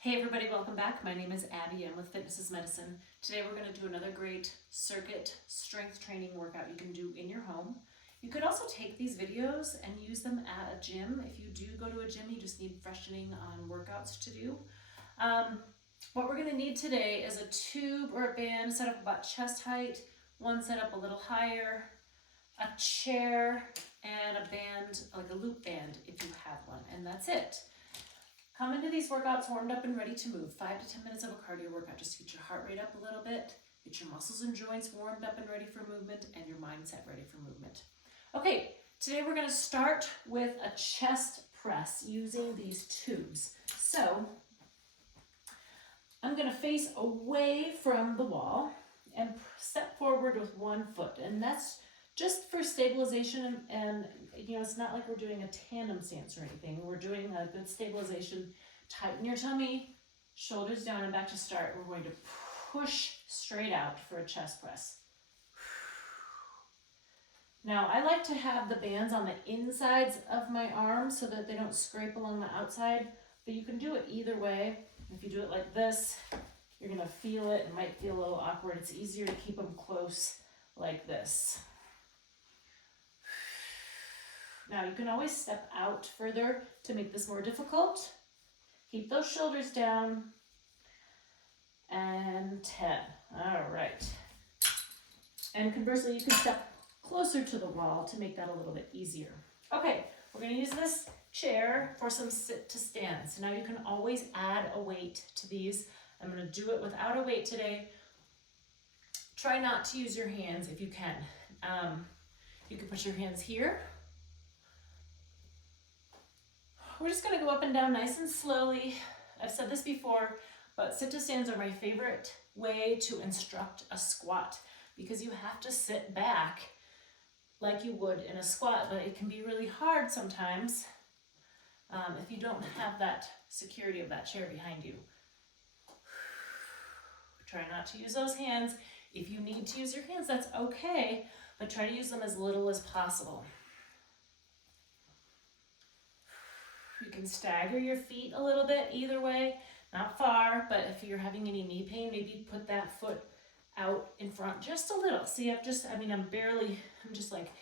Hey everybody, welcome back. My name is Abby. I'm with Fitness is Medicine. Today we're going to do another great circuit strength training workout you can do in your home. You could also take these videos and use them at a gym. If you do go to a gym, you just need freshening on workouts to do. What we're going to need today is a tube or a band set up about chest height, one set up a little higher, a chair, and a band, like a loop band if you have one, and that's it. Come into these workouts warmed up and ready to move. 5 to 10 minutes of a cardio workout just to get your heart rate up a little bit, get your muscles and joints warmed up and ready for movement, and your mindset ready for movement. Okay, today we're going to start with a chest press using these tubes. So I'm going to face away from the wall and step forward with one foot, and that's just for stabilization, and you know, it's not like we're doing a tandem stance or anything. We're doing a good stabilization. Tighten your tummy, shoulders down, and back to start. We're going to push straight out for a chest press. Now, I like to have the bands on the insides of my arms so that they don't scrape along the outside, but you can do it either way. If you do it like this, you're gonna feel it. It might feel a little awkward. It's easier to keep them close like this. Now you can always step out further to make this more difficult. Keep those shoulders down. And 10. All right. And conversely, you can step closer to the wall to make that a little bit easier. Okay, we're going to use this chair for some sit to stand. So now you can always add a weight to these. I'm going to do it without a weight today. Try not to use your hands if you can. You can put your hands here. We're just going to go up and down nice and slowly. I've said this before, but sit to stands are my favorite way to instruct a squat because you have to sit back like you would in a squat, but it can be really hard sometimes if you don't have that security of that chair behind you. Try not to use those hands. If you need to use your hands, that's okay, but try to use them as little as possible. You can stagger your feet a little bit either way, not far, but if you're having any knee pain, maybe put that foot out in front just a little. See, I'm just like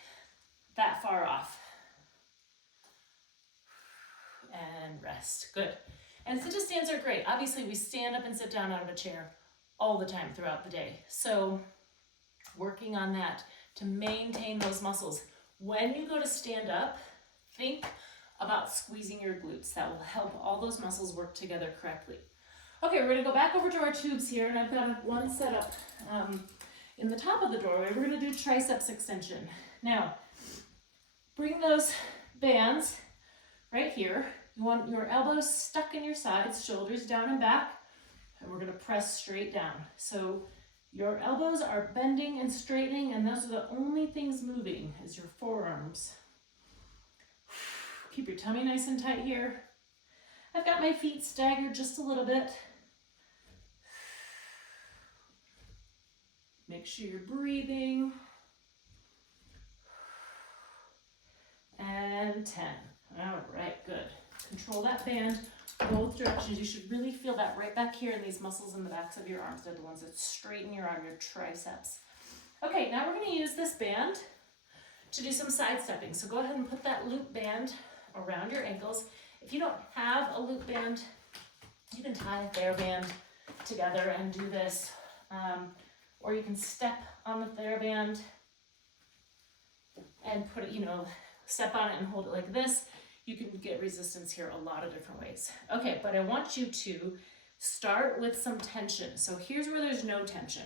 that far off. And rest, good. And sit to stands are great. Obviously, we stand up and sit down out of a chair all the time throughout the day. So working on that to maintain those muscles. When you go to stand up, think about squeezing your glutes. That will help all those muscles work together correctly. Okay, we're gonna go back over to our tubes here, and I've got one set up in the top of the doorway. We're gonna do triceps extension. Now, bring those bands right here. You want your elbows stuck in your sides, shoulders down and back, and we're gonna press straight down. So your elbows are bending and straightening, and those are the only things moving is your forearms. Keep your tummy nice and tight here. I've got my feet staggered just a little bit. Make sure you're breathing. And 10. All right, good. Control that band both directions. You should really feel that right back here in these muscles in the backs of your arms. They're the ones that straighten your arm, your triceps. Okay, now we're going to use this band to do some side stepping. So go ahead and put that loop band around your ankles. If you don't have a loop band, you can tie a TheraBand together and do this. Or you can step on the TheraBand and put it, step on it and hold it like this. You can get resistance here a lot of different ways. Okay, but I want you to start with some tension. So here's where there's no tension.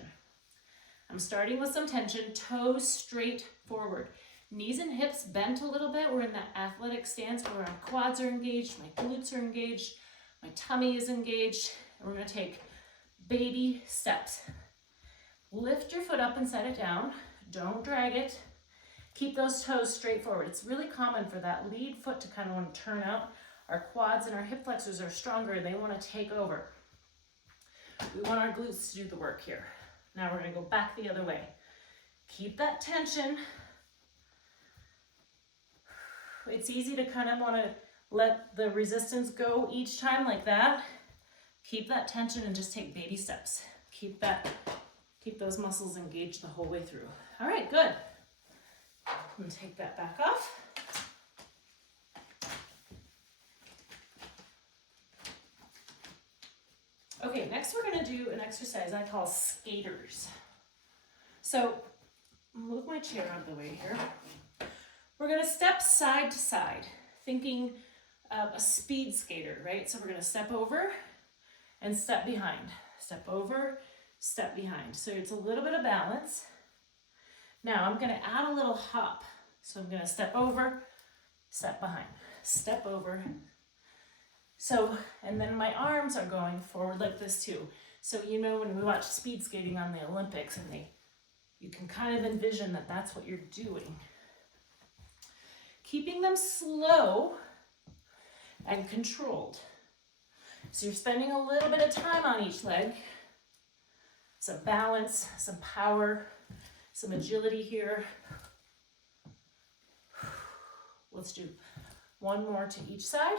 I'm starting with some tension, toes straight forward. Knees and hips bent a little bit. We're in that athletic stance where our quads are engaged, my glutes are engaged, my tummy is engaged. And we're gonna take baby steps. Lift your foot up and set it down. Don't drag it. Keep those toes straight forward. It's really common for that lead foot to kind of want to turn out. Our quads and our hip flexors are stronger. They want to take over. We want our glutes to do the work here. Now we're gonna go back the other way. Keep that tension. It's easy to kind of want to let the resistance go each time like that. Keep that tension and just take baby steps. Keep those muscles engaged the whole way through. All right, good. I'm gonna take that back off. Okay, next we're gonna do an exercise I call skaters. So, move my chair out of the way here. We're gonna step side to side, thinking of a speed skater, right? So we're gonna step over and step behind. Step over, step behind. So it's a little bit of balance. Now I'm gonna add a little hop. So I'm gonna step over, step behind, step over. So, and then my arms are going forward like this too. So you know when we watch speed skating on the Olympics and you can kind of envision that that's what you're doing. Keeping them slow and controlled. So you're spending a little bit of time on each leg. Some balance, some power, some agility here. Let's do one more to each side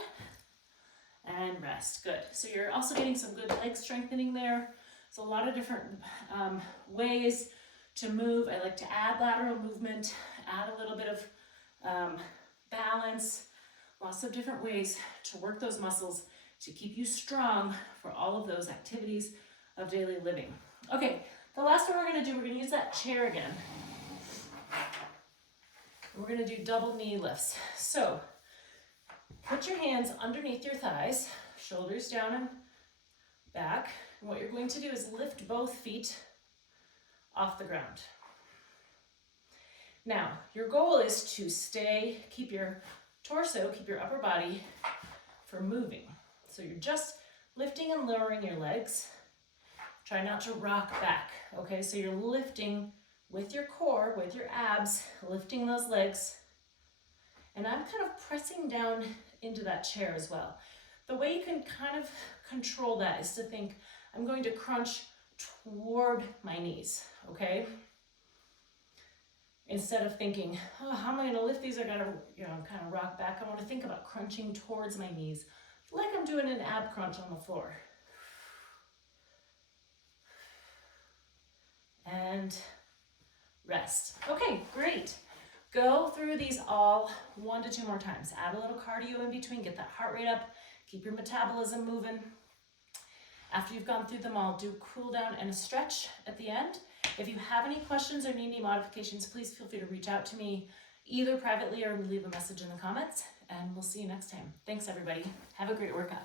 and rest. Good. So you're also getting some good leg strengthening there. So a lot of different ways to move. I like to add lateral movement, add a little bit of balance, lots of different ways to work those muscles to keep you strong for all of those activities of daily living. Okay, the last one we're gonna use that chair again. We're gonna do double knee lifts. So, put your hands underneath your thighs, shoulders down and back. And what you're going to do is lift both feet off the ground. Now, your goal is to keep your torso, keep your upper body for moving. So you're just lifting and lowering your legs. Try not to rock back, okay? So you're lifting with your core, with your abs, lifting those legs. And I'm kind of pressing down into that chair as well. The way you can kind of control that is to think, I'm going to crunch toward my knees, okay? Instead of thinking, oh, how am I gonna lift these? I gotta, kind of rock back. I wanna think about crunching towards my knees, like I'm doing an ab crunch on the floor. And rest. Okay, great. Go through these all 1 to 2 more times. Add a little cardio in between, get that heart rate up, keep your metabolism moving. After you've gone through them all, do a cool down and a stretch at the end. If you have any questions or need any modifications, please feel free to reach out to me either privately or leave a message in the comments, and we'll see you next time. Thanks, everybody. Have a great workout.